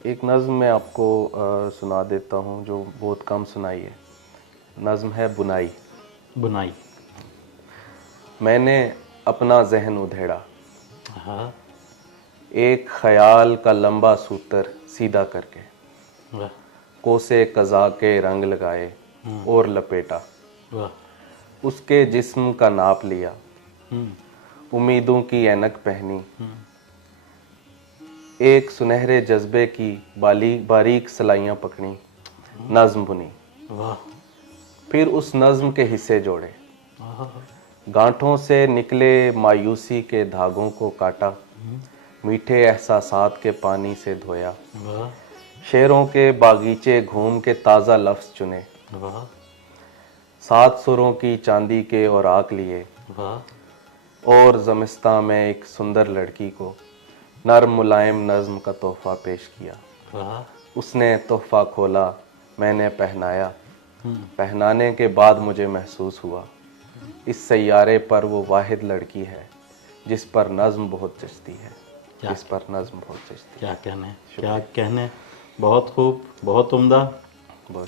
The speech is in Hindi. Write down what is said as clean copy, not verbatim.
एक नज़्म मैं आपको सुना देता हूँ जो बहुत कम सुनाई है। नज़्म है बुनाई। बुनाई। मैंने अपना जहन उधेड़ा, हाँ। एक ख्याल का लंबा सूत्र सीधा करके, वाह कोसे कज़ा के रंग लगाए और लपेटा, वाह। उसके जिस्म का नाप लिया, उम्मीदों की ऐनक पहनी, एक सुनहरे जज्बे की बारीक सलाइयाँ पकड़ी, नज़्म बुनी। वाह। फिर उस नज़्म के हिस्से जोड़े, आहा। गांठों से निकले मायूसी के धागों को काटा, मीठे एहसासात के पानी से धोया, वाह शेरों के बागीचे घूम के ताज़ा लफ्ज़ चुने, वाह 7 सुरों की चांदी के औराक लिए, वाह। और ज़मिस्तां में एक सुंदर लड़की को नर्म मुलायम नज़्म का तोहफ़ा पेश किया। वाह। उसने तोहफ़ा खोला, मैंने पहनाया, पहनाने के बाद मुझे महसूस हुआ इस सैयारे पर वो वाहिद लड़की है जिस पर नज़्म बहुत जचती है, जिस पर नज़्म बहुत जचती है। क्या कहने, क्या कहने। बहुत खूब, बहुत उम्दा। बहुत